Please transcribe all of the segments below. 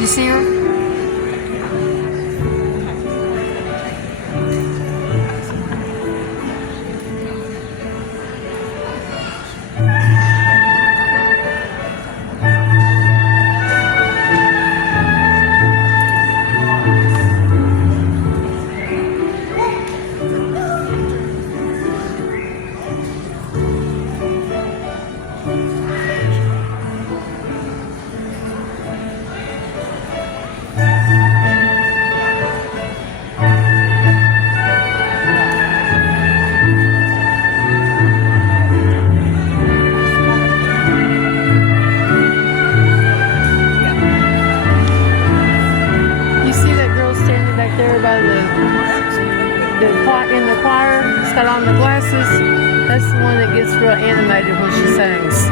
You see her? You see that girl standing back there by in the choir? She's got on the glasses. That's the one that gets real animated when she sings.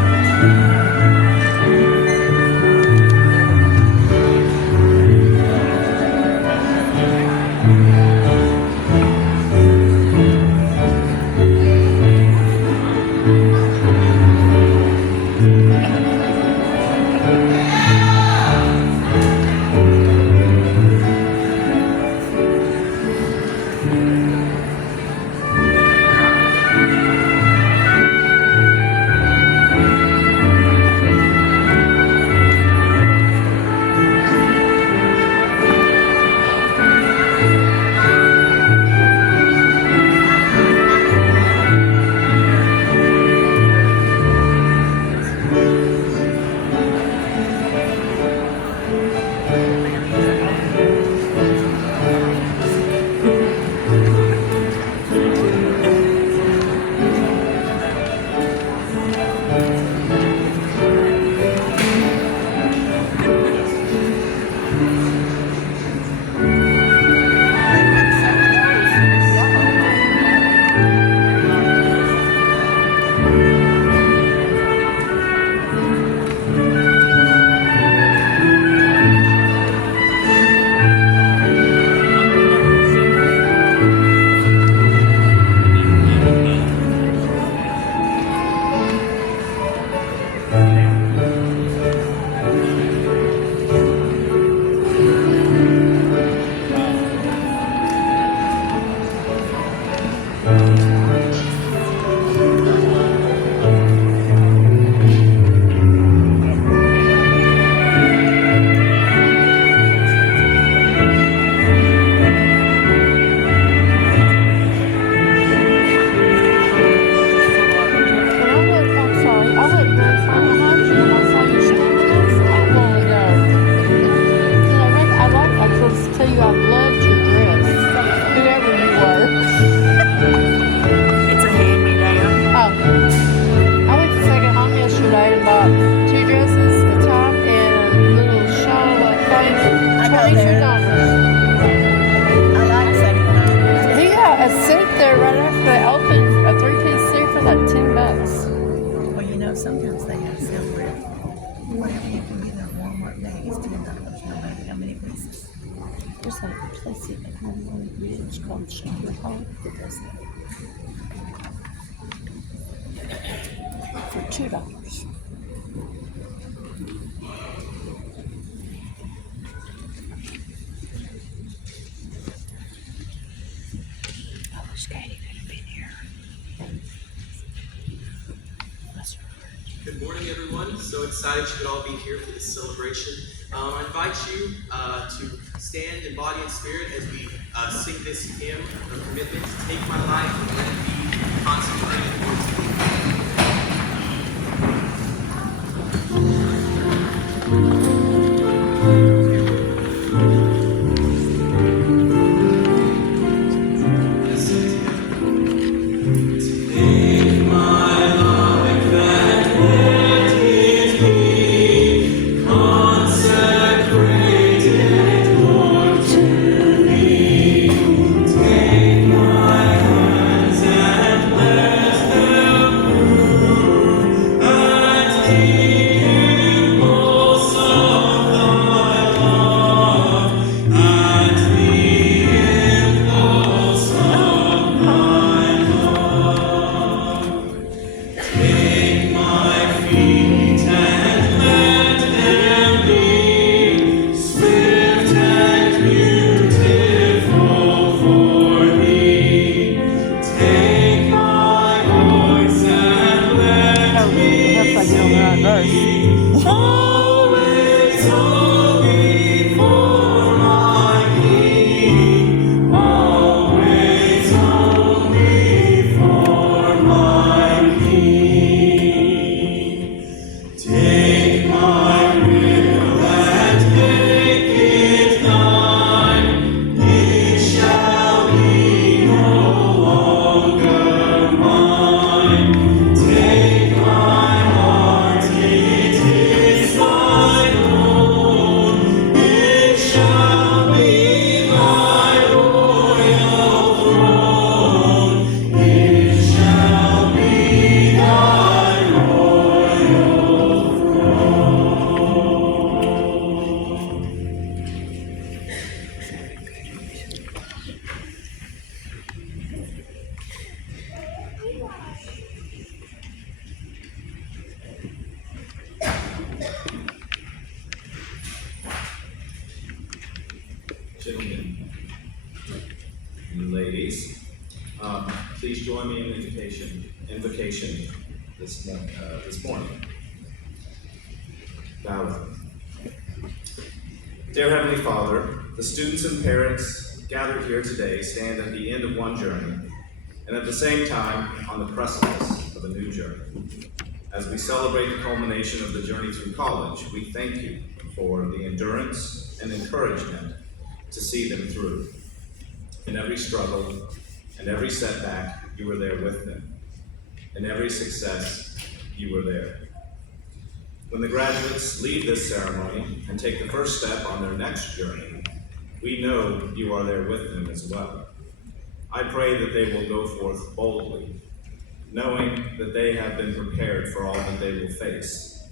Sometimes they have silver. Whatever you can get at Walmart bag is $10, no matter how many pieces. There's a place at Home Ridge called Shaker Hall that does that for $2. I wish Katie could have been here. Good morning, everyone. So excited you could all be here for this celebration. I invite you to stand in body and spirit as we sing this hymn of commitment to take my life and let it be consecrated towards you. please join me in the invocation this morning. Bow with me. Dear Heavenly Father, the students and parents gathered here today stand at the end of one journey, and at the same time on the precipice of a new journey. As we celebrate the culmination of the journey through college, we thank you for the endurance and encouragement to see them through. In every struggle and every setback, you were there with them. In every success, you were there. When the graduates leave this ceremony and take the first step on their next journey, we know you are there with them as well. I pray that they will go forth boldly, knowing that they have been prepared for all that they will face,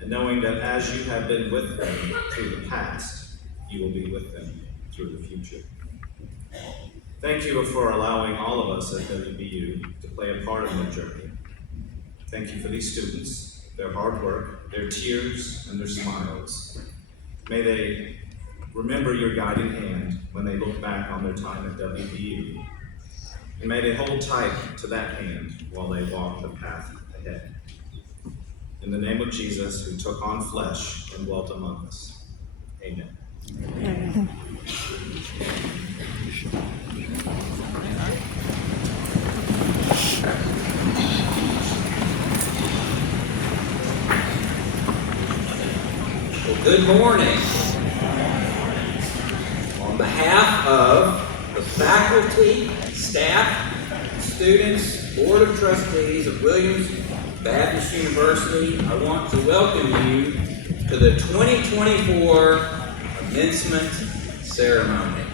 and knowing that as you have been with them through the past, you will be with them through the future. Thank you for allowing all of us at WBU to play a part in the journey. Thank you for these students, their hard work, their tears, and their smiles. May they remember your guiding hand when they look back on their time at WBU. And may they hold tight to that hand while they walk the path ahead. In the name of Jesus, who took on flesh and dwelt among us. Amen. Amen. Well, good morning. On behalf of the faculty, staff, students, Board of Trustees of Williams Baptist University, I want to welcome you to the 2024 commencement ceremony.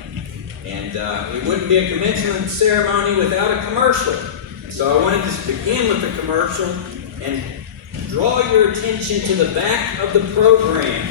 And it wouldn't be a commencement ceremony without a commercial. So I wanted to begin with the commercial and draw your attention to the back of the program,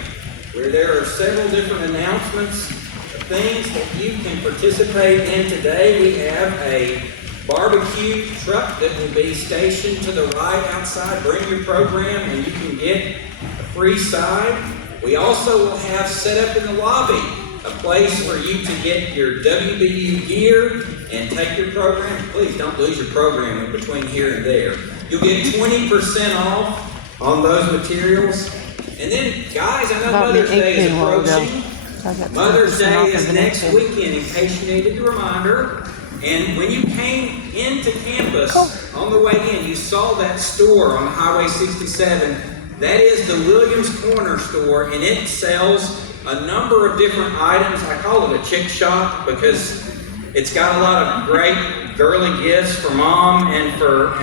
where there are several different announcements of things that you can participate in today. We have a barbecue truck that will be stationed to the right outside. Bring your program and you can get a free side. We also will have set up in the lobby a place for you to get your WBU gear and take your program. Please don't lose your program in between here and there. You'll get 20% off on those materials. And then, guys, I know Mother's Day is approaching. Mother's Day is next weekend, in case you needed a reminder. And when you came into campus, on the way in, you saw that store on Highway 67. That is the Williams Corner store, and it sells a number of different items. I call it a chick shop because it's got a lot of great girly gifts for mom and for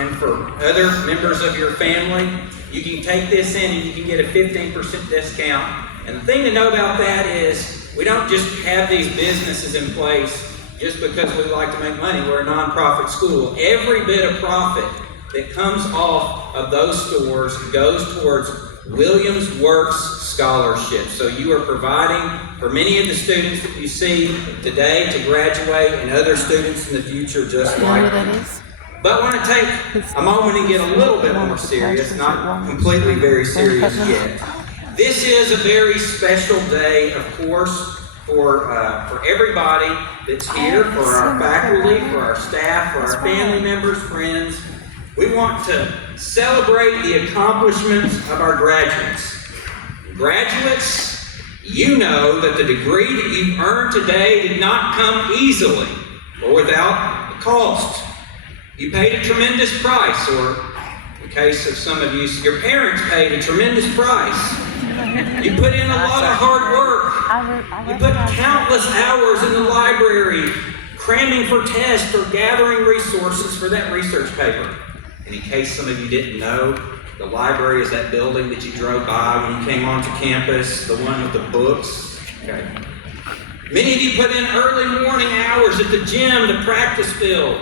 other members of your family. You can take this in and you can get a 15% discount. And the thing to know about that is we don't just have these businesses in place just because we like to make money. We're a nonprofit school. Every bit of profit that comes off of those stores goes towards Williams Works scholarships. So you are providing for many of the students that you see today to graduate and other students in the future just like them. But I want to take a moment and get a little bit more serious, not completely very serious yet. This is a very special day, of course, for everybody that's here, for our faculty, for our staff, for our family members, friends. We want to celebrate the accomplishments of our graduates. Graduates, you know that the degree that you've earned today did not come easily or without a cost. You paid a tremendous price, or in the case of some of you, your parents paid a tremendous price. You put in a lot of hard work. You put countless hours in the library, cramming for tests or gathering resources for that research paper. And in case some of you didn't know, the library is that building that you drove by when you came onto campus, the one with the books. Okay. Many of you put in early morning hours at the gym, the practice field,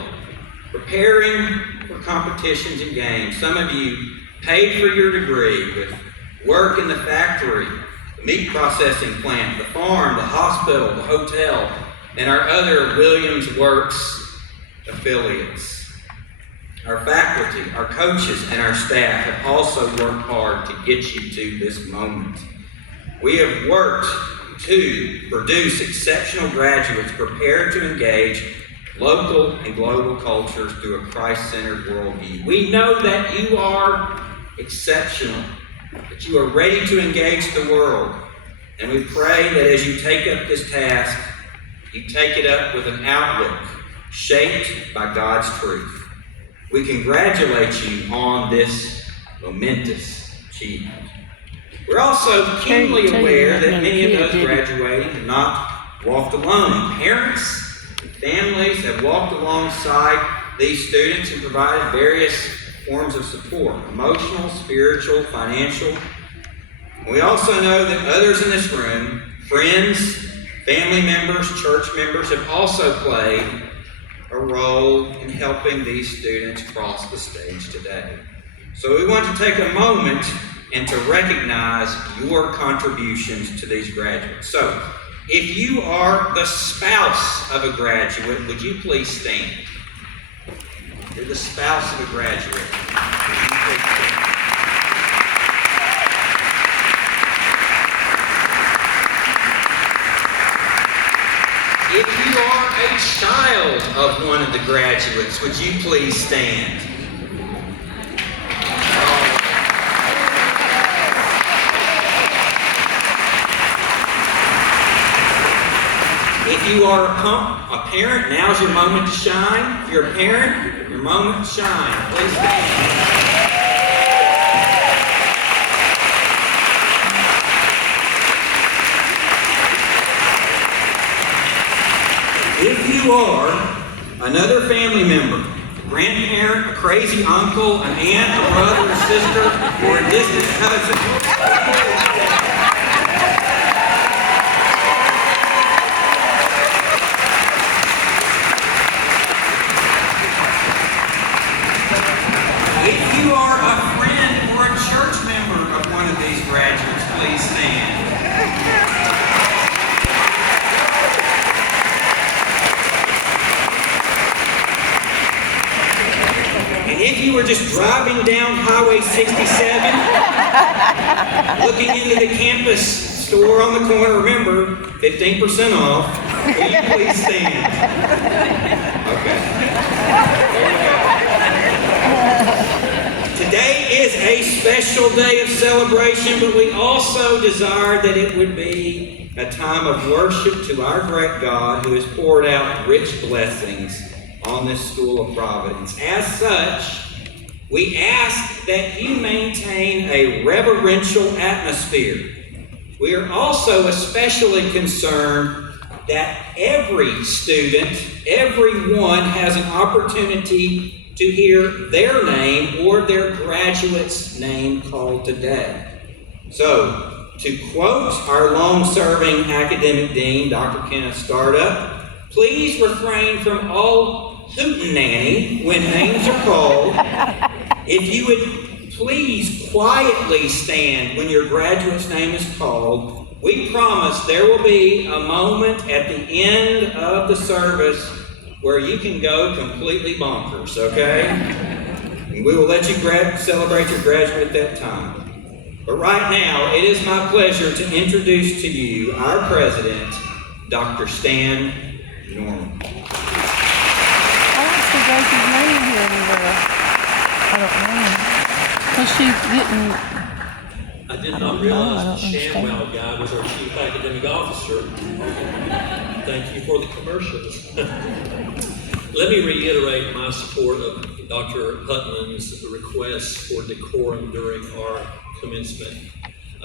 preparing for competitions and games. Some of you paid for your degree with work in the factory, the meat processing plant, the farm, the hospital, the hotel, and our other Williams Works affiliates. Our faculty, our coaches, and our staff have also worked hard to get you to this moment. We have worked to produce exceptional graduates prepared to engage local and global cultures through a Christ-centered worldview. We know that you are exceptional, that you are ready to engage the world. And we pray that as you take up this task, you take it up with an outlook shaped by God's truth. We congratulate you on this momentous achievement. We're also keenly aware that many of those graduating have not walked alone. Parents and families have walked alongside these students and provided various forms of support: emotional, spiritual, financial. We also know that others in this room, friends, family members, church members, have also played a role in helping these students cross the stage today. So we want to take a moment and to recognize your contributions to these graduates. So, if you are the spouse of a graduate, would you please stand? You're the spouse of a graduate. Would you please stand? If you are a child of one of the graduates, would you please stand? If you are a parent, now's your moment to shine. If you're a parent, your moment to shine. Please stand. If you are another family member, a grandparent, a crazy uncle, an aunt, a brother, a sister, or a distant cousin, if you are a friend or a church member of one of these graduates, please stand. And if you were just driving down Highway 67, looking into the campus store on the corner, remember, 15% off, will you please stand? Okay. There you go. Today is a special day of celebration, but we also desire that it would be a time of worship to our great God who has poured out rich blessings on this School of Providence. As such, we ask that you maintain a reverential atmosphere. We are also especially concerned that every student, everyone has an opportunity to hear their name or their graduate's name called today. So, to quote our long-serving academic dean, Dr. Kenneth Startup, please refrain from all hootenanny when names are called. If you would please quietly stand when your graduate's name is called, we promise there will be a moment at the end of the service where you can go completely bonkers, okay? And we will let you celebrate your graduate at that time. But right now, it is my pleasure to introduce to you our president, Dr. Stan Norman. I don't see Grace's name here anywhere. I don't know. Because she didn't. I did not realize that Shamwell guy was our chief academic officer. Thank you for the commercials. Let me reiterate my support of Dr. Putman's request for decorum during our commencement.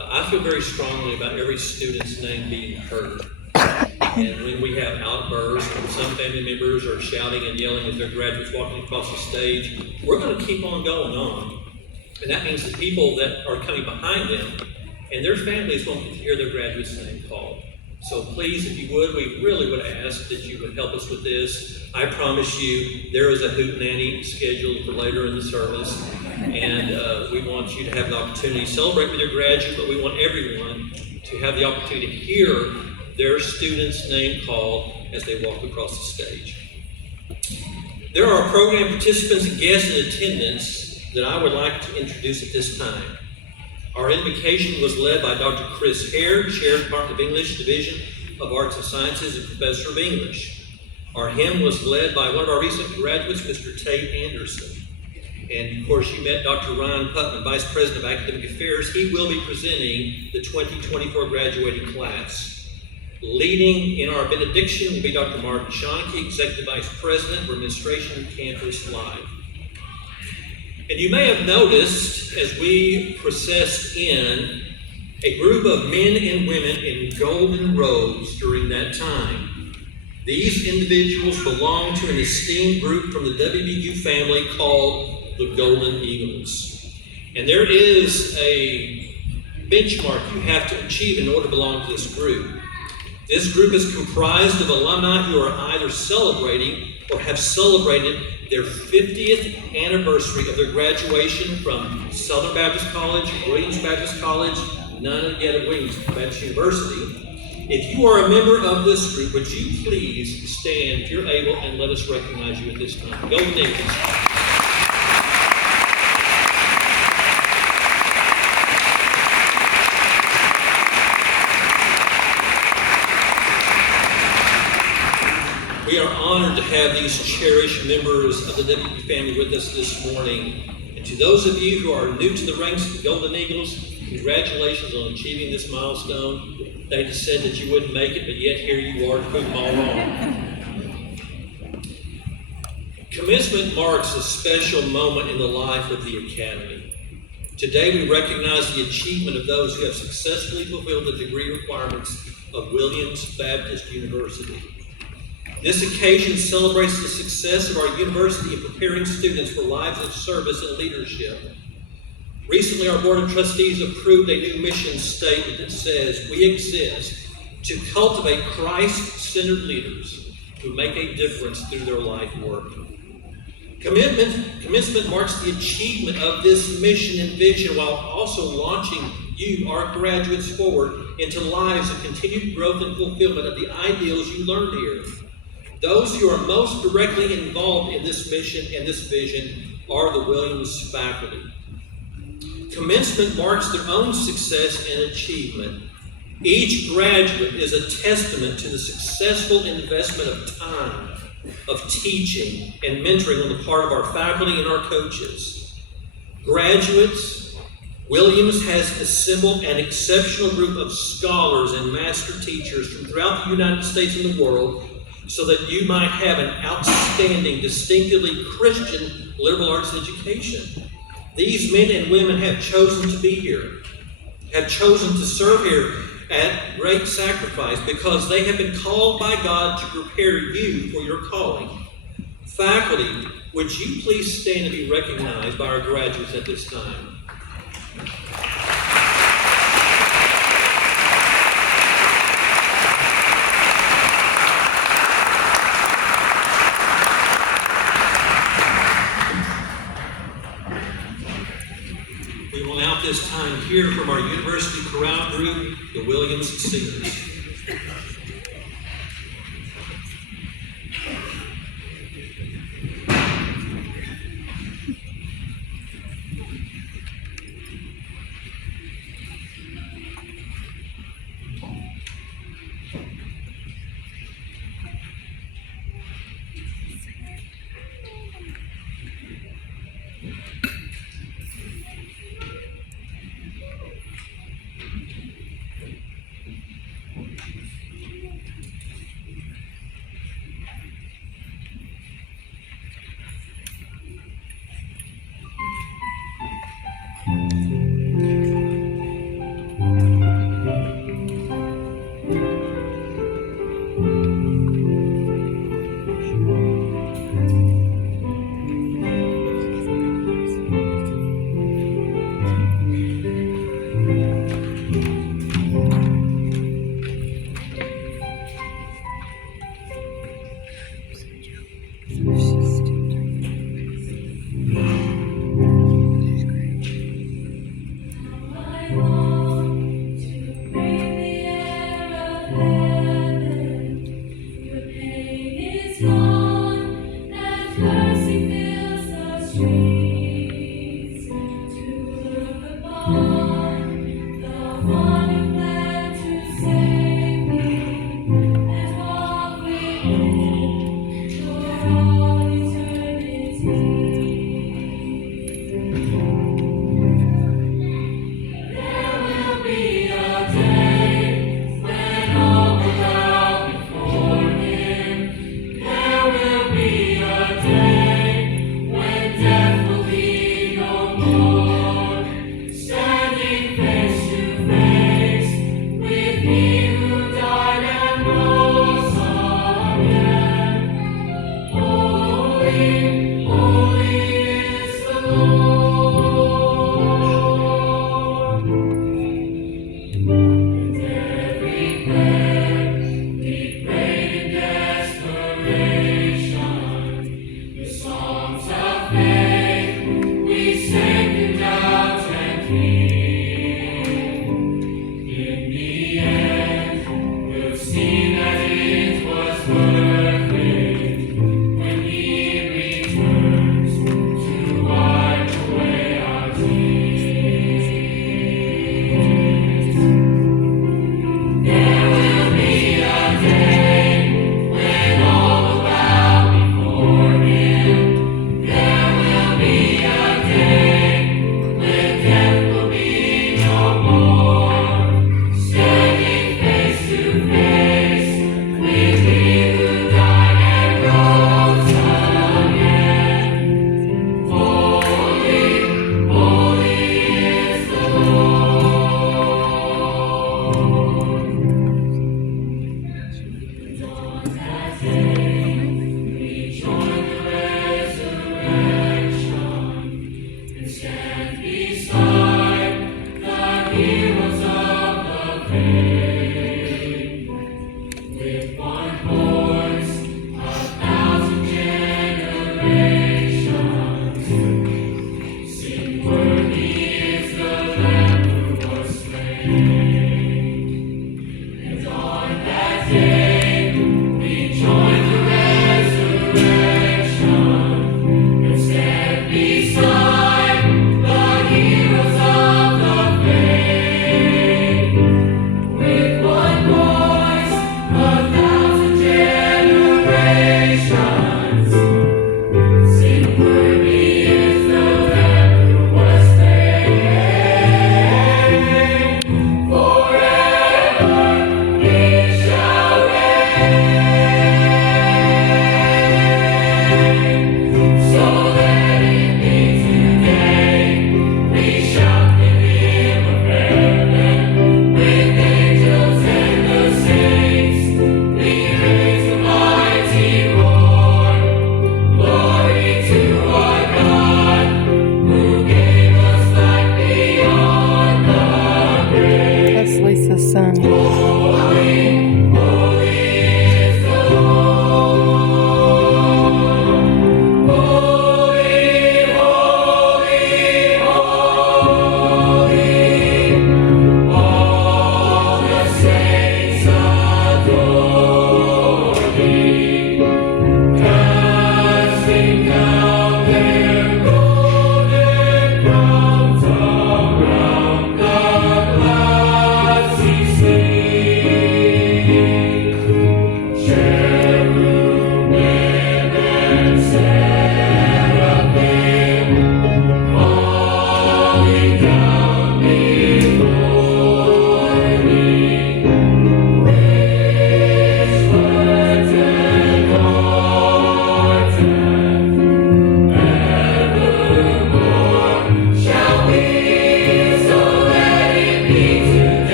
I feel very strongly about every student's name being heard. And when we have outbursts, when some family members are shouting and yelling as their graduates walking across the stage, we're going to keep on going on. And that means the people that are coming behind them and their families won't get to hear their graduate's name called. So please, if you would, we really would ask that you would help us with this. I promise you, there is a hootenanny scheduled for later in the service. And we want you to have the opportunity to celebrate with your graduate, but we want everyone to have the opportunity to hear their student's name called as they walk across the stage. There are program participants and guests in attendance that I would like to introduce at this time. Our invocation was led by Dr. Chris Hare, Chair of the Department of English, Division of Arts and Sciences, and Professor of English. Our hymn was led by one of our recent graduates, Mr. Tate Anderson. And of course, you met Dr. Ryan Putman, Vice President of Academic Affairs. He will be presenting the 2024 graduating class. Leading in our benediction will be Dr. Martin Schonke, Executive Vice President for Administration Campus Live. And you may have noticed as we processed in a group of men and women in golden robes during that time. These individuals belong to an esteemed group from the WVU family called the Golden Eagles. And there is a benchmark you have to achieve in order to belong to this group. This group is comprised of alumni who are either celebrating or have celebrated their 50th anniversary of their graduation from Southern Baptist College, Williams Baptist College, none yet at Williams Baptist University. If you are a member of this group, would you please stand, if you're able, and let us recognize you at this time. Golden Eagles. We are honored to have these cherished members of the WVU family with us this morning. And to those of you who are new to the ranks of the Golden Eagles, congratulations on achieving this milestone. They just said that you wouldn't make it, but yet here you are to prove them all wrong. Commencement marks a special moment in the life of the Academy. Today we recognize the achievement of those who have successfully fulfilled the degree requirements of Williams Baptist University. This occasion celebrates the success of our university in preparing students for lives of service and leadership. Recently, our Board of Trustees approved a new mission statement that says, "We exist to cultivate Christ-centered leaders who make a difference through their life work." Commencement marks the achievement of this mission and vision while also launching you, our graduates, forward into lives of continued growth and fulfillment of the ideals you learned here. Those who are most directly involved in this mission and this vision are the Williams faculty. Commencement marks their own success and achievement. Each graduate is a testament to the successful investment of time, of teaching and mentoring on the part of our faculty and our coaches. Graduates, Williams has assembled an exceptional group of scholars and master teachers from throughout the United States and the world so that you might have an outstanding, distinctively Christian liberal arts education. These men and women have chosen to be here, have chosen to serve here at great sacrifice because they have been called by God to prepare you for your calling. Faculty, would you please stand and be recognized by our graduates at this time? This time hear from our university chorale group, the Williams Singers.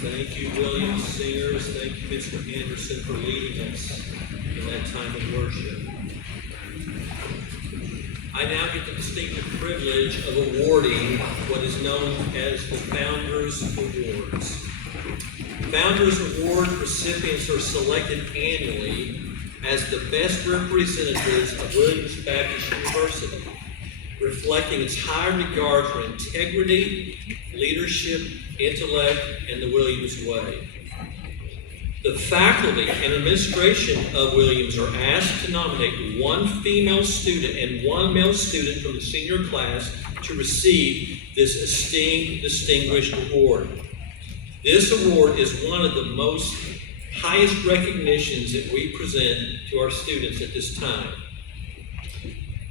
Thank you, Williams singers. Thank you, Mr. Anderson, for leading us in that time of worship. I now get the distinctive privilege of awarding what is known as the Founders Awards. Founders Award recipients are selected annually as the best representatives of Williams Baptist University, reflecting its high regard for integrity, leadership, intellect, and the Williams way. The faculty and administration of Williams are asked to nominate one female student and one male student from the senior class to receive this esteemed, distinguished award. This award is one of the most highest recognitions that we present to our students at this time.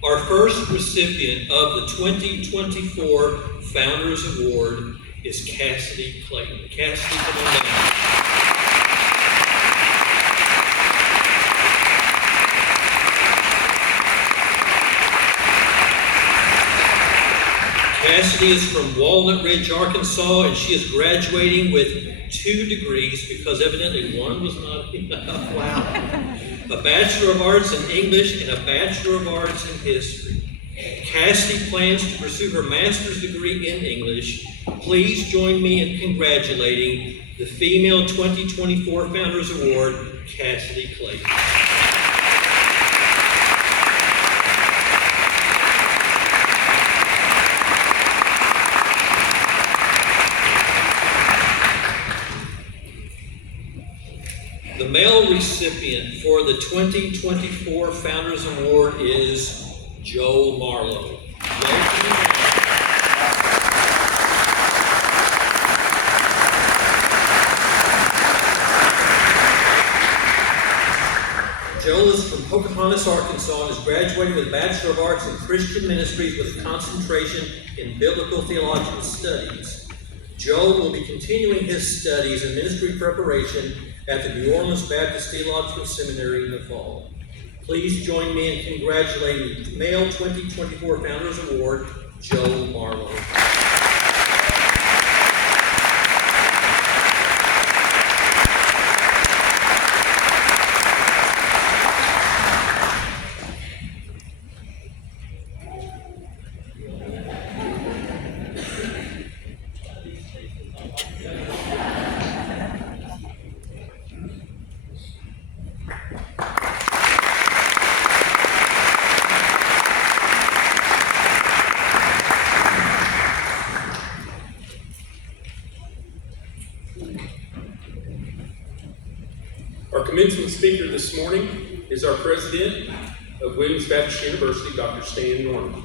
Our first recipient of the 2024 Founders Award is Cassidy Clayton. Cassidy, come on down. Cassidy is from Walnut Ridge, Arkansas, and she is graduating with 2 degrees because evidently one was not enough. Wow. A Bachelor of Arts in English and a Bachelor of Arts in History. Cassidy plans to pursue her master's degree in English. Please join me in congratulating the Female 2024 Founders Award, Cassidy Clayton. The male recipient for the 2024 Founders Award is Joel Marlowe. Joel is from Pocahontas, Arkansas, and is graduating with a Bachelor of Arts in Christian Ministries with a concentration in Biblical Theological Studies. Joel will be continuing his studies in ministry preparation at the New Orleans Baptist Theological Seminary in the fall. Please join me in congratulating the Male 2024 Founders Award, Joel Marlowe. Our commencement speaker this morning is our president of Williams Baptist University, Dr. Stan Norman.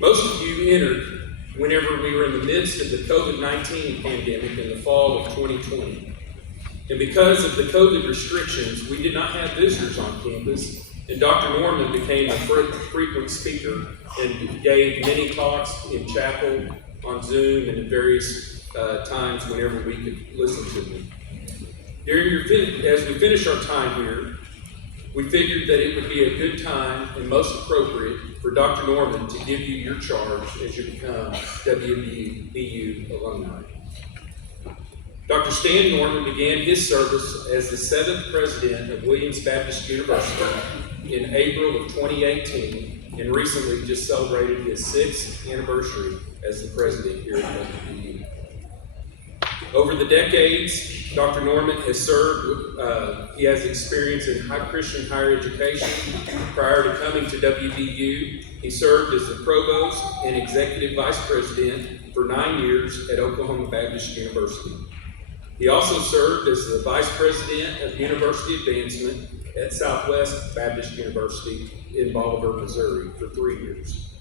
Most of you entered whenever we were in the midst of the COVID-19 pandemic in the fall of 2020. And because of the COVID restrictions, we did not have visitors on campus, and Dr. Norman became a frequent speaker and gave many talks in chapel, on Zoom, and at various times whenever we could listen to them. As we finish our time here, we figured that it would be a good time and most appropriate for Dr. Norman to give you your charge as you become WBU alumni. Dr. Stan Norman began his service as the 7th president of Williams Baptist University in April of 2018 and recently just celebrated his 6th anniversary as the president here at WBU. Over the decades, Dr. Norman has served, he has experience in Christian higher education. Prior to coming to WBU, he served as the provost and executive vice president for 9 years at Oklahoma Baptist University. He also served as the vice president of University Advancement at Southwest Baptist University in Bolivar, Missouri for 3 years.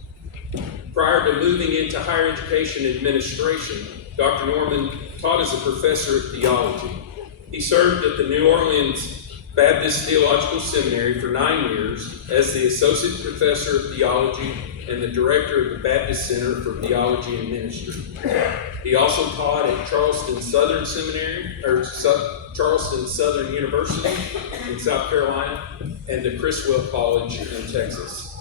Prior to moving into higher education administration, Dr. Norman taught as a professor of theology. He served at the New Orleans Baptist Theological Seminary for 9 years as the associate professor of theology and the director of the Baptist Center for Theology and Ministry. He also taught at Charleston Southern University in South Carolina and the Criswell College in Texas.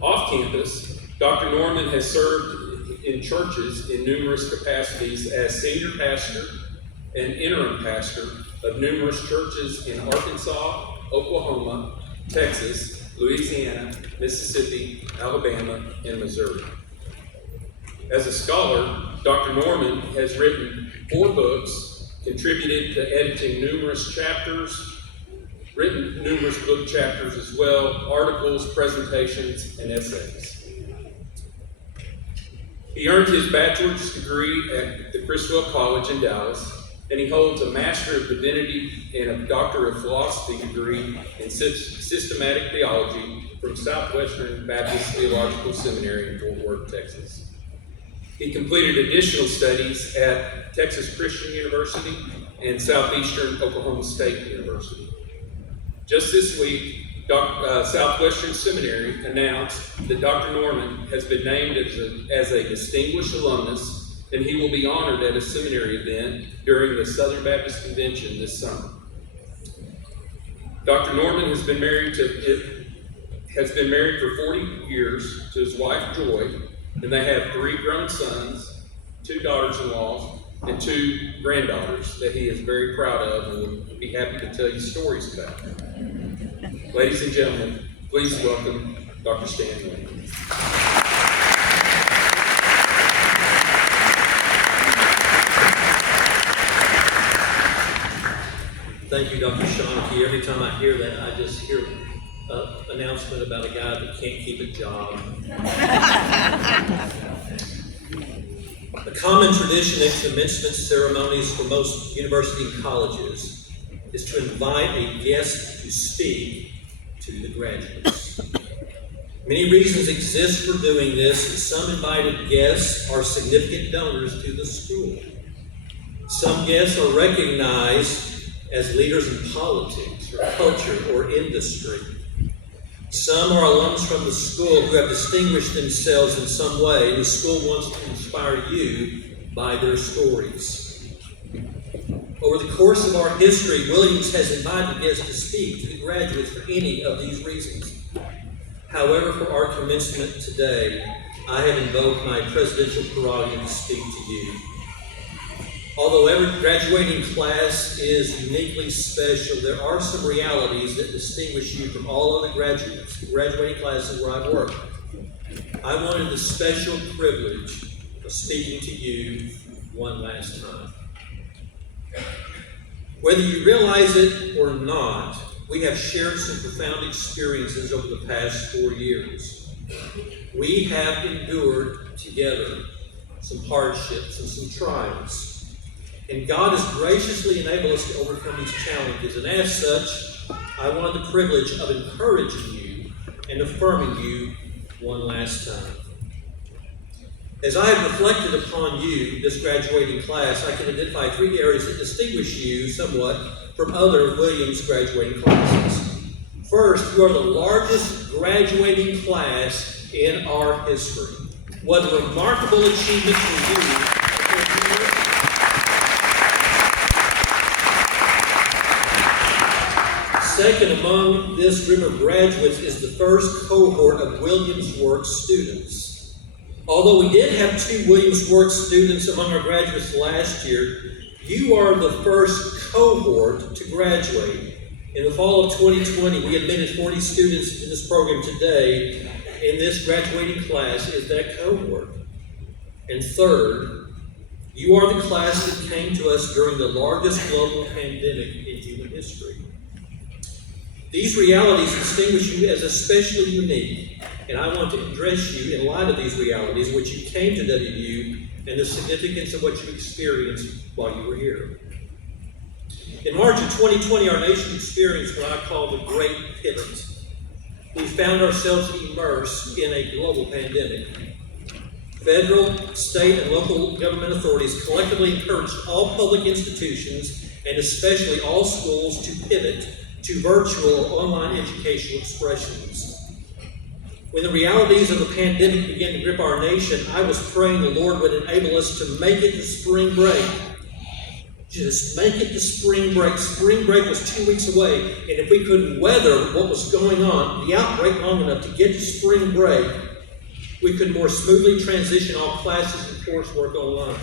Off campus, Dr. Norman has served in churches in numerous capacities as senior pastor and interim pastor of numerous churches in Arkansas, Oklahoma, Texas, Louisiana, Mississippi, Alabama, and Missouri. As a scholar, Dr. Norman has written 4 books, contributed to editing numerous chapters written numerous book chapters as well, articles, presentations, and essays. He earned his bachelor's degree at the Criswell College in Dallas, and he holds a Master of Divinity and a Doctor of Philosophy degree in systematic theology from Southwestern Baptist Theological Seminary in Fort Worth, Texas. He completed additional studies at Texas Christian University and Southeastern Oklahoma State University. Just this week, Southwestern Seminary announced that Dr. Norman has been named as a distinguished alumnus, and he will be honored at a seminary event during the Southern Baptist Convention this summer. Dr. Norman has been married for 40 years to his wife Joy, and they have 3 grown sons, 2 daughters-in-law, and 2 granddaughters that he is very proud of and will be happy to tell you stories about. Ladies and gentlemen, please welcome Dr. Stan Norman. Thank you, Dr. Shawnee. Every time I hear that, I just hear an announcement about a guy that can't keep a job. A common tradition at commencement ceremonies for most university and colleges is to invite a guest to speak to the graduates. Many reasons exist for doing this. Some invited guests are significant donors to the school. Some guests are recognized as leaders in politics or culture or industry. Some are alums from the school who have distinguished themselves in some way, and the school wants to inspire you by their stories. Over the course of our history, Williams has invited guests to speak to the graduates for any of these reasons. However, for our commencement today, I have invoked my presidential prerogative to speak to you. Although every graduating class is uniquely special, there are some realities that distinguish you from all other graduating classes where I've worked. I wanted the special privilege of speaking to you one last time. Whether you realize it or not, we have shared some profound experiences over the past 4 years. We have endured together some hardships and some trials. And God has graciously enabled us to overcome these challenges. And as such, I wanted the privilege of encouraging you and affirming you one last time. As I have reflected upon you, this graduating class, I can identify 3 areas that distinguish you somewhat from other Williams graduating classes. First, you are the largest graduating class in our history. What a remarkable achievement for you. Second, among this group of graduates is the first cohort of Williams Works students. Although we did have 2 Williams Works students among our graduates last year, you are the first cohort to graduate. In the fall of 2020, we admitted 40 students to this program today, and this graduating class is that cohort. And third, you are the class that came to us during the largest global pandemic in human history. These realities distinguish you as especially unique, and I want to address you in light of these realities, which you came to WVU, and the significance of what you experienced while you were here. In March of 2020, our nation experienced what I call the Great Pivot. We found ourselves immersed in a global pandemic. Federal, state, and local government authorities collectively encouraged all public institutions, and especially all schools, to pivot to virtual or online educational expressions. When the realities of the pandemic began to grip our nation, I was praying the Lord would enable us to make it to spring break. Just make it to spring break. Spring break was 2 weeks away, and if we could weather what was going on, the outbreak, long enough to get to spring break, we could more smoothly transition all classes and coursework online.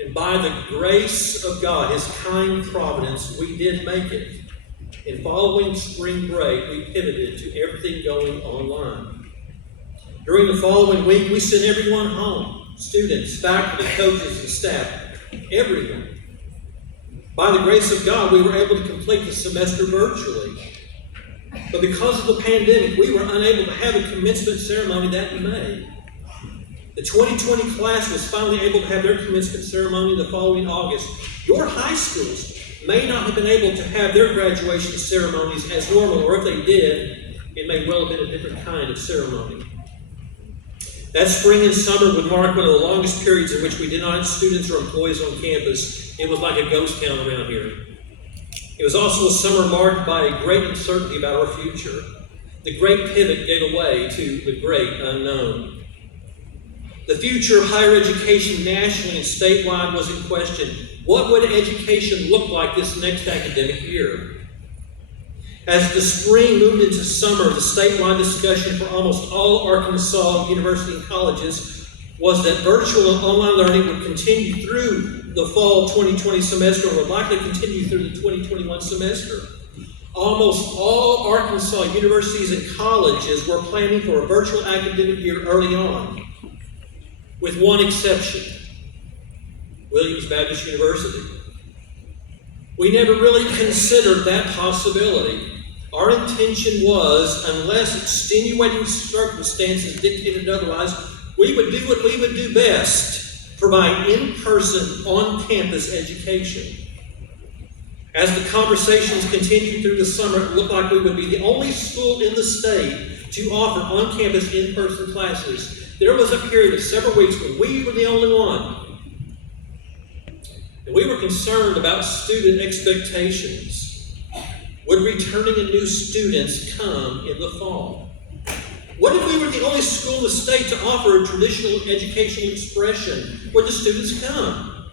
And by the grace of God, His kind providence, we did make it. And following spring break, we pivoted to everything going online. During the following week, we sent everyone home. Students, faculty, coaches, and staff. Everyone. By the grace of God, we were able to complete the semester virtually. But because of the pandemic, we were unable to have a commencement ceremony that May. The 2020 class was finally able to have their commencement ceremony the following August. Your high schools may not have been able to have their graduation ceremonies as normal, or if they did, it may well have been a different kind of ceremony. That spring and summer would mark one of the longest periods in which we did not have students or employees on campus. It was like a ghost town around here. It was also a summer marked by a great uncertainty about our future. The great pivot gave way to the great unknown. The future of higher education nationally and statewide was in question. What would education look like this next academic year? As the spring moved into summer, the statewide discussion for almost all Arkansas university and colleges was that virtual and online learning would continue through the fall 2020 semester and would likely continue through the 2021 semester. Almost all Arkansas universities and colleges were planning for a virtual academic year early on, with one exception, Williams Baptist University. We never really considered that possibility. Our intention was, unless extenuating circumstances dictated otherwise, we would do what we would do best, provide in-person, on-campus education. As the conversations continued through the summer, it looked like we would be the only school in the state to offer on-campus, in-person classes. There was a period of several weeks when we were the only one. And we were concerned about student expectations. Would returning and new students come in the fall? What if we were the only school in the state to offer a traditional educational expression? Would the students come?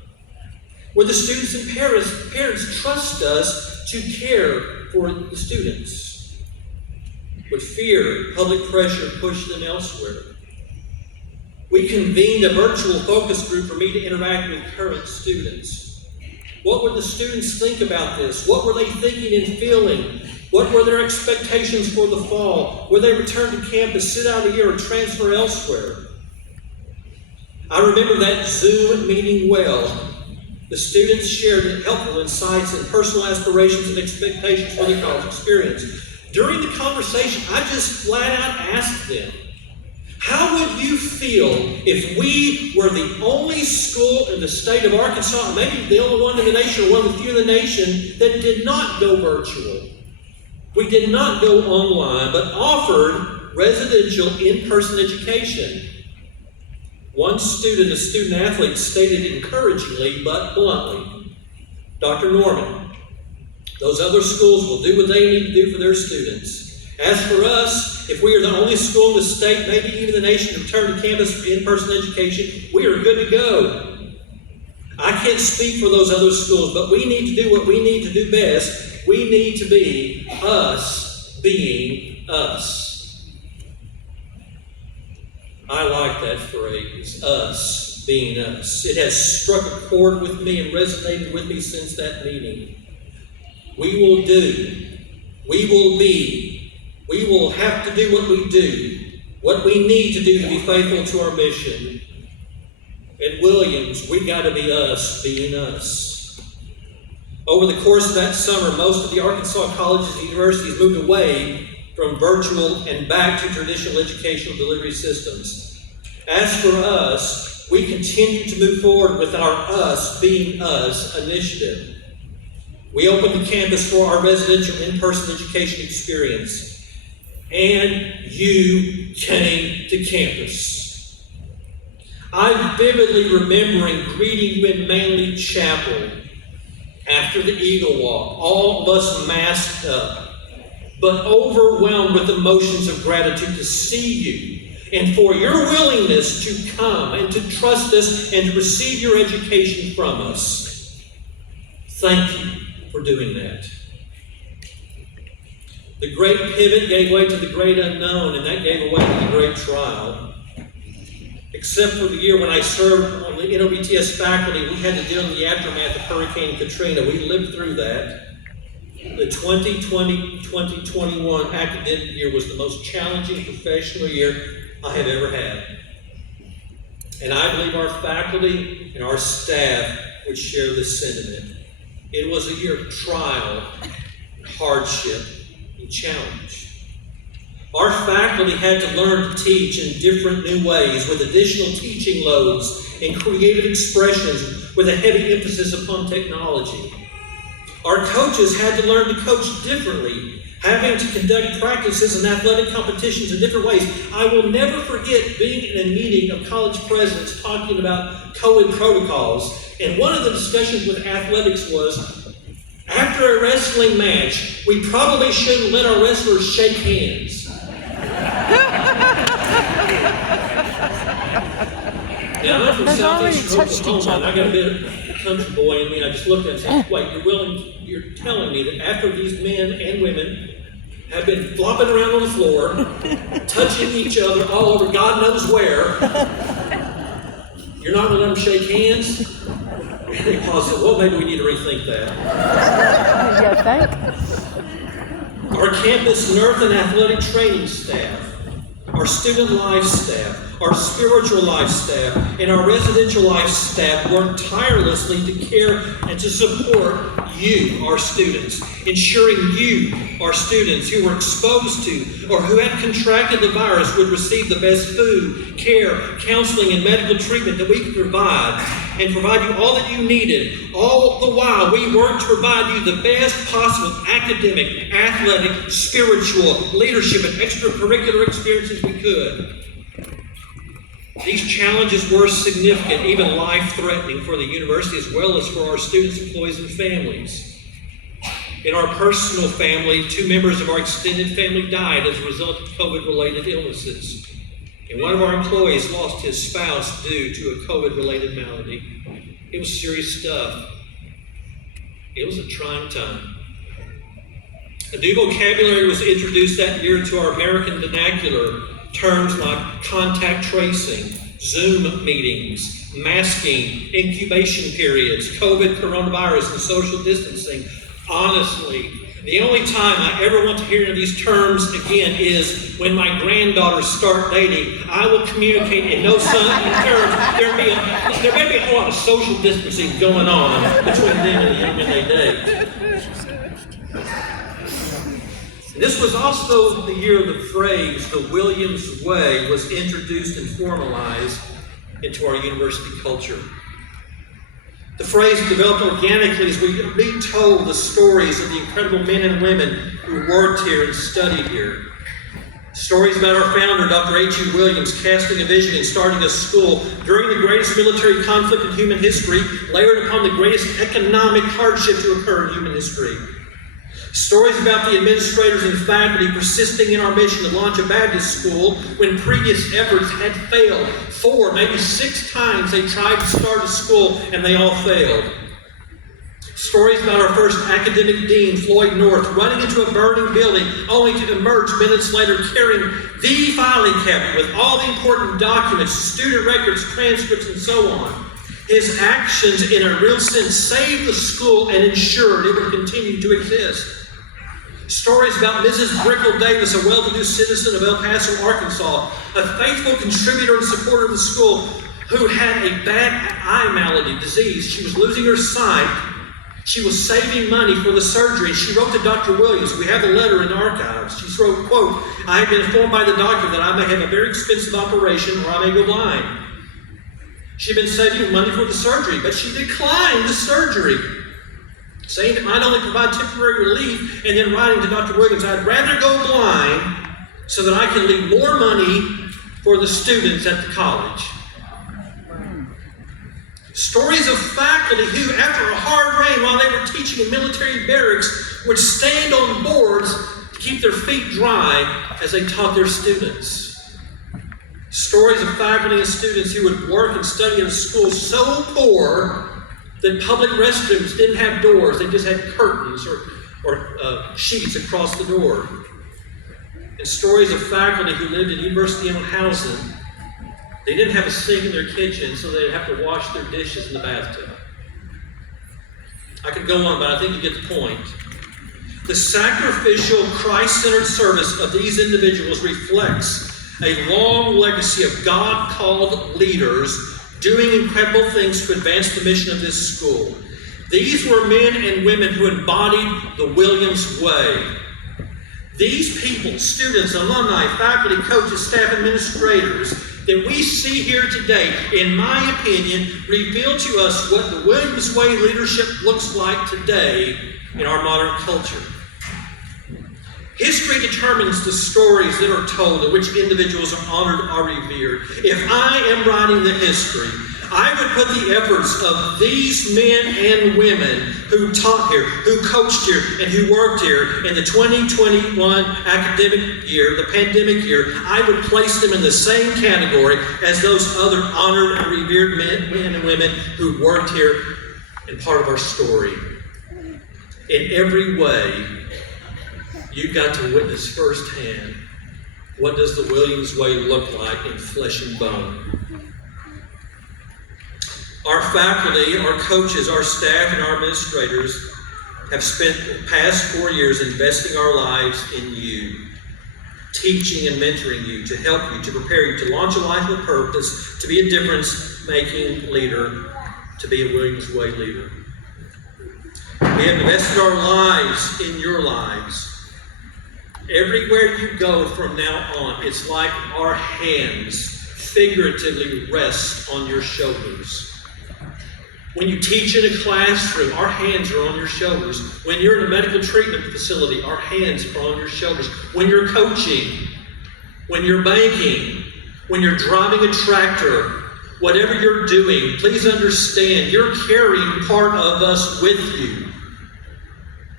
Would the students and parents trust us to care for the students? Would fear, public pressure push them elsewhere? We convened a virtual focus group for me to interact with current students. What would the students think about this? What were they thinking and feeling? What were their expectations for the fall? Would they return to campus, sit out a year, or transfer elsewhere? I remember that Zoom meeting well. The students shared helpful insights and personal aspirations and expectations for their college experience. During the conversation, I just flat out asked them, how would you feel if we were the only school in the state of Arkansas, maybe the only one in the nation, or one of the few in the nation, that did not go virtual? We did not go online, but offered residential in-person education. One student, a student athlete, stated encouragingly but bluntly, Dr. Norman, those other schools will do what they need to do for their students. As for us, if we are the only school in the state, maybe even the nation, to return to campus for in-person education, we are good to go. I can't speak for those other schools, but we need to do what we need to do best. We need to be us being us. I like that phrase, us being us. It has struck a chord with me and resonated with me since that meeting. We will do, we will be, we will have to do what we do, what we need to do to be faithful to our mission. At Williams, we got to be us being us. Over the course of that summer, most of the Arkansas colleges and universities moved away from virtual and back to traditional educational delivery systems. As for us, we continue to move forward with our Us Being Us initiative. We opened the campus for our residential in-person education experience, and you came to campus. I'm vividly remembering greeting you in Manley Chapel after the Eagle Walk, all of us masked up, but overwhelmed with emotions of gratitude to see you and for your willingness to come and to trust us and to receive your education from us. Thank you for doing that. The great pivot gave way to the great unknown, and that gave way to the great trial. Except for the year when I served on the NOBTS faculty, we had to deal in the aftermath of Hurricane Katrina. We lived through that. The 2020-2021 academic year was the most challenging professional year I have ever had. And I believe our faculty and our staff would share this sentiment. It was a year of trial, hardship, and challenge. Our faculty had to learn to teach in different new ways with additional teaching loads and creative expressions with a heavy emphasis upon technology. Our coaches had to learn to coach differently, having to conduct practices and athletic competitions in different ways. I will never forget being in a meeting of college presidents talking about COVID protocols, and one of the discussions with athletics was, after a wrestling match, we probably shouldn't let our wrestlers shake hands. Now, I'm from They've already Southeast touched each Oklahoma, and I other. got a bit of country boy in me. I just looked at it and said, wait, you're telling me that after these men and women have been flopping around on the floor, touching each other all over God knows where, you're not going to let them shake hands? They paused and said, well, maybe we need to rethink that. You think? Our campus nurse and athletic training staff, our student life staff, our spiritual life staff, and our residential life staff work tirelessly to care and to support you, our students, ensuring you, our students who were exposed to or who had contracted the virus would receive the best food, care, counseling, and medical treatment that we could provide, and provide you all that you needed. All the while, we worked to provide you the best possible academic, athletic, spiritual, leadership, and extracurricular experiences we could. These challenges were significant, even life-threatening for the university as well as for our students, employees, and families. In our personal family, 2 members of our extended family died as a result of COVID-related illnesses. And one of our employees lost his spouse due to a COVID-related malady. It was serious stuff. It was a trying time. A new vocabulary was introduced that year to our American vernacular. Terms like contact tracing, Zoom meetings, masking, incubation periods, COVID, coronavirus, and social distancing. Honestly, the only time I ever want to hear these terms again is when my granddaughters start dating. I will communicate in those terms. There may be a whole lot of social distancing going on between them and the young men they date. This was also the year the phrase, the Williams Way, was introduced and formalized into our university culture. The phrase developed organically as we retold the stories of the incredible men and women who worked here and studied here. Stories about our founder, Dr. H.E. Williams, casting a vision and starting a school during the greatest military conflict in human history, layered upon the greatest economic hardship to occur in human history. Stories about the administrators and faculty persisting in our mission to launch a Baptist school when previous efforts had failed. 4, maybe 6 times they tried to start a school and they all failed. Stories about our first academic dean, Floyd North, running into a burning building only to emerge minutes later carrying the filing cabinet with all the important documents, student records, transcripts, and so on. His actions, in a real sense, saved the school and ensured it would continue to exist. Stories about Mrs. Brickell Davis, a well-to-do citizen of El Paso, Arkansas, a faithful contributor and supporter of the school who had a bad eye malady, disease. She was losing her sight. She was saving money for the surgery. She wrote to Dr. Williams. We have a letter in the archives. She wrote, quote, I have been informed by the doctor that I may have a very expensive operation or I may go blind. She'd been saving money for the surgery, but she declined the surgery, saying it might only provide temporary relief, and then writing to Dr. Williams, I'd rather go blind so that I can leave more money for the students at the college. Stories of faculty who, after a hard rain while they were teaching in military barracks, would stand on boards to keep their feet dry as they taught their students. Stories of faculty and students who would work and study in a school so poor that public restrooms didn't have doors, they just had curtains or sheets across the door. And stories of faculty who lived in university-owned housing. They didn't have a sink in their kitchen, so they'd have to wash their dishes in the bathtub. I could go on, but I think you get the point. The sacrificial, Christ-centered service of these individuals reflects a long legacy of God-called leaders doing incredible things to advance the mission of this school. These were men and women who embodied the Williams way. These people, students, alumni, faculty, coaches, staff, administrators, that we see here today, in my opinion, reveal to us what the Williams Way leadership looks like today in our modern culture. History determines the stories that are told, in which individuals are honored or revered. If I am writing the history, I would put the efforts of these men and women who taught here, who coached here, and who worked here in the 2021 academic year, the pandemic year, I would place them in the same category as those other honored and revered men and women who worked here and part of our story. In every way, you got to witness firsthand what does the Williams Way look like in flesh and bone. Our faculty, our coaches, our staff, and our administrators have spent the past 4 years investing our lives in you, teaching and mentoring you, to help you, to prepare you, to launch a life of purpose, to be a difference-making leader, to be a Williams Way leader. We have invested our lives in your lives. Everywhere you go from now on, it's like our hands figuratively rest on your shoulders. When you teach in a classroom, our hands are on your shoulders. When you're in a medical treatment facility, our hands are on your shoulders. When you're coaching, when you're banking, when you're driving a tractor, whatever you're doing, please understand you're carrying part of us with you.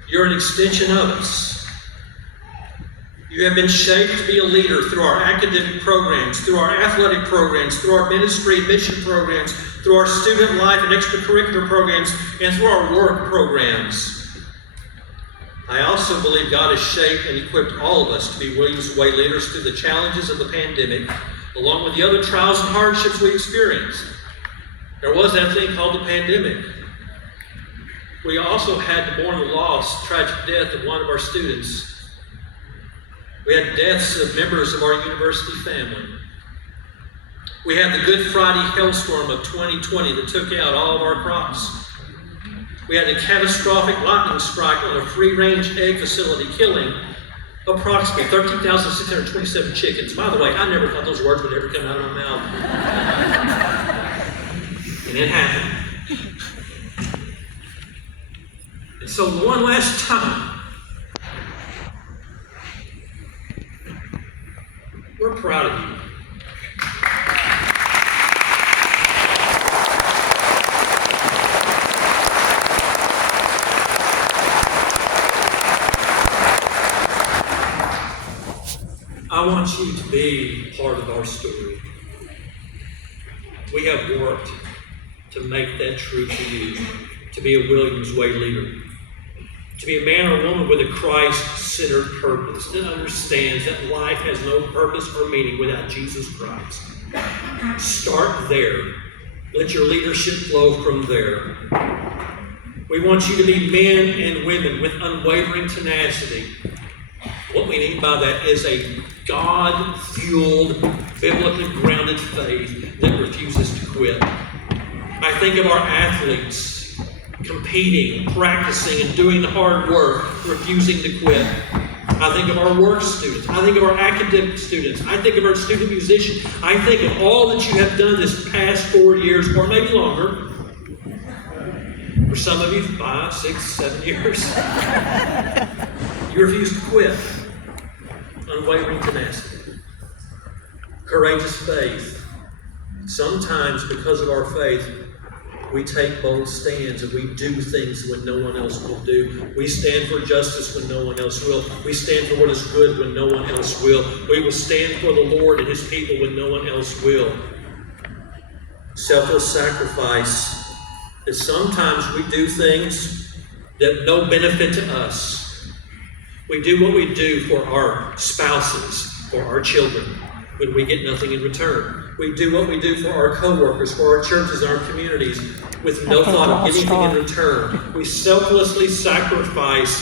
You're an extension of us. You have been shaped to be a leader through our academic programs, through our athletic programs, through our ministry and mission programs, through our student life and extracurricular programs, and through our work programs. I also believe God has shaped and equipped all of us to be Williams Way leaders through the challenges of the pandemic, along with the other trials and hardships we experienced. There was that thing called the pandemic. We also had to mourn the loss, tragic death of one of our students. We had deaths of members of our university family. We had the Good Friday hailstorm of 2020 that took out all of our crops. We had a catastrophic lightning strike on a free-range egg facility, killing approximately 13,627 chickens. By the way, I never thought those words would ever come out of my mouth. And it happened. And so one last time, we're proud of you. I want you to be part of our story. We have worked to make that true for you, to be a Williams Way leader, to be a man or woman with a Christ-centered purpose that understands that life has no purpose or meaning without Jesus Christ. Start there. Let your leadership flow from there. We want you to be men and women with unwavering tenacity. What we mean by that is a God-fueled, biblically grounded faith that refuses to quit. I think of our athletes competing, practicing, and doing the hard work, refusing to quit. I think of our work students. I think of our academic students. I think of our student musicians. I think of all that you have done this past 4 years, or maybe longer. For some of you, 5, 6, 7 years. You refuse to quit. Unwavering tenacity. Courageous faith. Sometimes, because of our faith, we take bold stands and we do things when no one else will do. We stand for justice when no one else will. We stand for what is good when no one else will. We will stand for the Lord and His people when no one else will. Selfless sacrifice is sometimes we do things that no benefit to us. We do what we do for our spouses, for our children, when we get nothing in return. We do what we do for our co-workers, for our churches, our communities, with no thought of getting anything in return. We selflessly sacrifice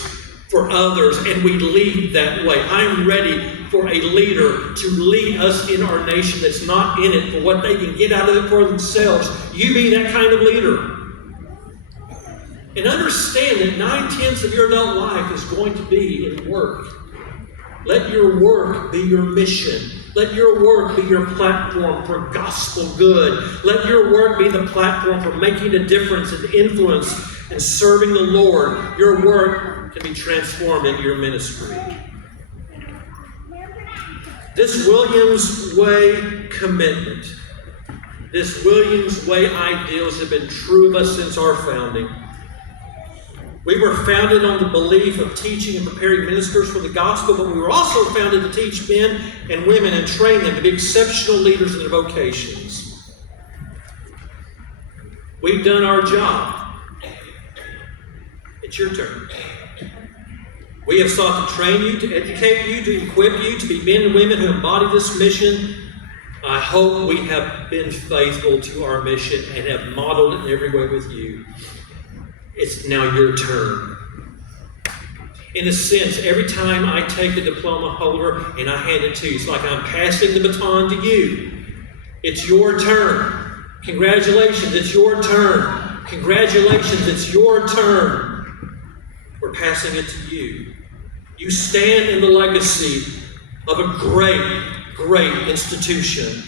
for others, and we lead that way. I'm ready for a leader to lead us in our nation that's not in it for what they can get out of it for themselves. You be that kind of leader. And understand that 9/10 of your adult life is going to be in work. Let your work be your mission. Let your work be your platform for gospel good. Let your work be the platform for making a difference and influence and serving the Lord. Your work can be transformed into your ministry. This Williams Way commitment, this Williams Way ideals have been true of us since our founding. We were founded on the belief of teaching and preparing ministers for the gospel, but we were also founded to teach men and women and train them to be exceptional leaders in their vocations. We've done our job. It's your turn. We have sought to train you, to educate you, to equip you to be men and women who embody this mission. I hope we have been faithful to our mission and have modeled it in every way with you. It's now your turn. In a sense, every time I take the diploma holder and I hand it to you, it's like I'm passing the baton to you. It's your turn. Congratulations, it's your turn. Congratulations, it's your turn. We're passing it to you. You stand in the legacy of a great, great institution.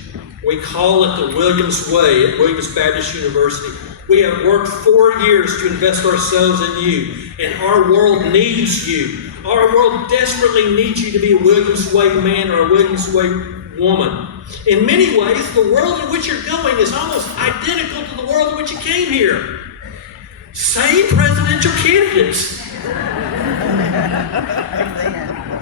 We call it the Williams Way at Williams Baptist University. We have worked 4 years to invest ourselves in you, and our world needs you. Our world desperately needs you to be a Williams Way man or a Williams Way woman. In many ways, the world in which you're going is almost identical to the world in which you came here. Same presidential candidates.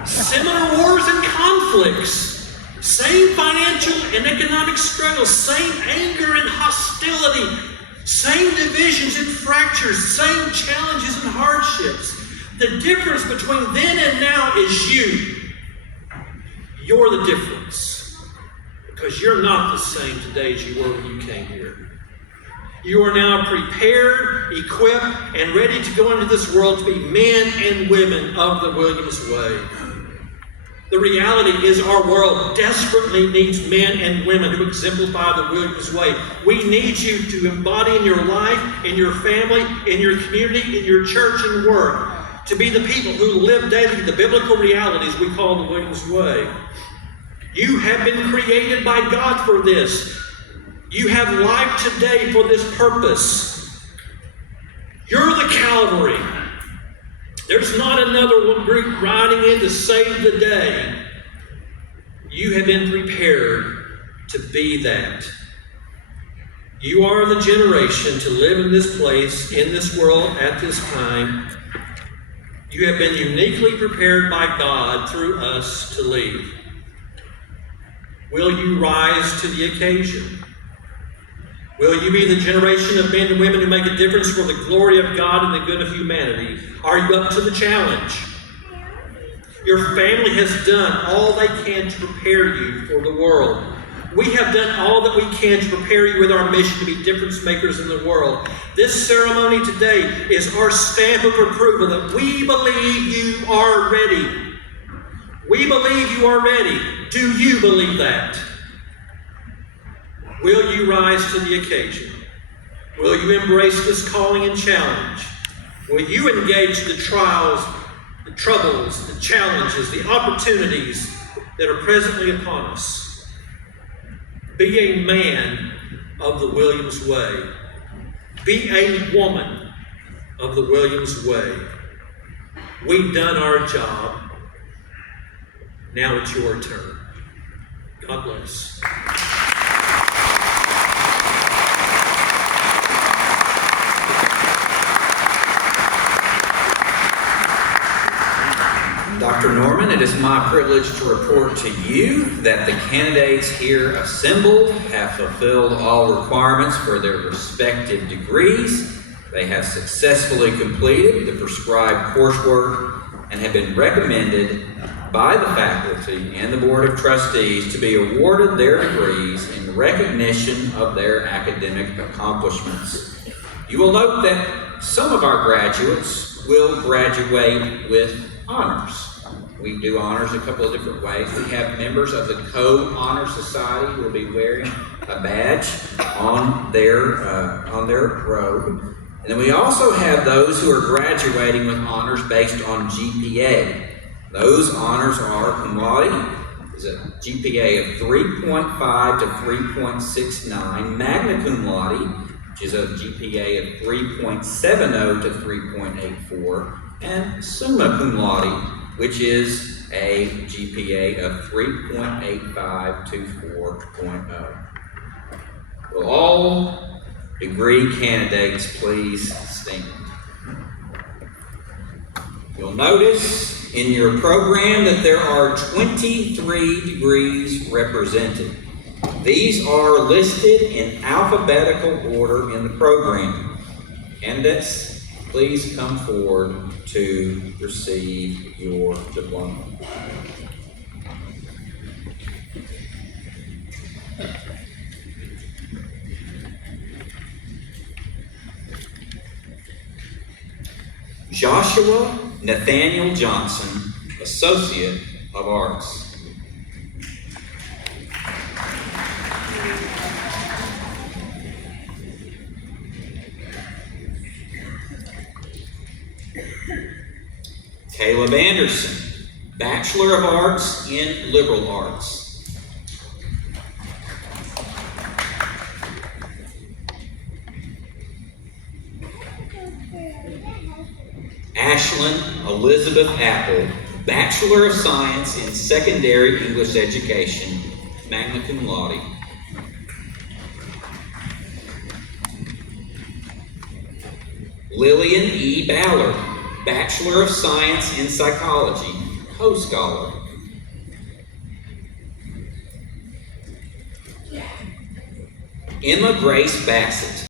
Similar wars and conflicts. Same financial and economic struggles. Same anger and hostility. Same divisions and fractures, same challenges and hardships. The difference between then and now is you. You're the difference. Because you're not the same today as you were when you came here. You are now prepared, equipped, and ready to go into this world to be men and women of the Williams Way. The reality is our world desperately needs men and women who exemplify the Williams Way. We need you to embody in your life, in your family, in your community, in your church and work, to be the people who live daily the biblical realities we call the Williams Way. You have been created by God for this. You have life today for this purpose. You're the Calvary. There's not another group riding in to save the day. You have been prepared to be that. You are the generation to live in this place, in this world, at this time. You have been uniquely prepared by God through us to lead. Will you rise to the occasion? Will you be the generation of men and women who make a difference for the glory of God and the good of humanity? Are you up to the challenge? Your family has done all they can to prepare you for the world. We have done all that we can to prepare you with our mission to be difference makers in the world. This ceremony today is our stamp of approval that we believe you are ready. We believe you are ready. Do you believe that? Will you rise to the occasion? Will you embrace this calling and challenge? Will you engage the trials, the troubles, the challenges, the opportunities that are presently upon us? Be a man of the Williams Way. Be a woman of the Williams Way. We've done our job. Now it's your turn. God bless. Dr. Norman, it is my privilege to report to you that the candidates here assembled have fulfilled all requirements for their respective degrees. They have successfully completed the prescribed coursework and have been recommended by the faculty and the Board of Trustees to be awarded their degrees in recognition of their academic accomplishments. You will note that some of our graduates will graduate with honors. We do honors a couple of different ways. We have members of the Code Honor Society who will be wearing a badge on their robe. And then we also have those who are graduating with honors based on GPA. Those honors are cum laude, is a GPA of 3.5 to 3.69, magna cum laude, which is a GPA of 3.70 to 3.84, and summa cum laude, which is a GPA of 3.85 to 4.0. Will all degree candidates please stand? You'll notice in your program that there are 23 degrees represented. These are listed in alphabetical order in the program. Candidates, please come forward to receive your diploma. Joshua Nathaniel Johnson, Associate of Arts. Caleb Anderson, Bachelor of Arts in Liberal Arts. Ashlyn Elizabeth Apple, Bachelor of Science in Secondary English Education, magna cum laude. Lillian E. Ballard, Bachelor of Science in Psychology, co-scholar. Emma Grace Bassett,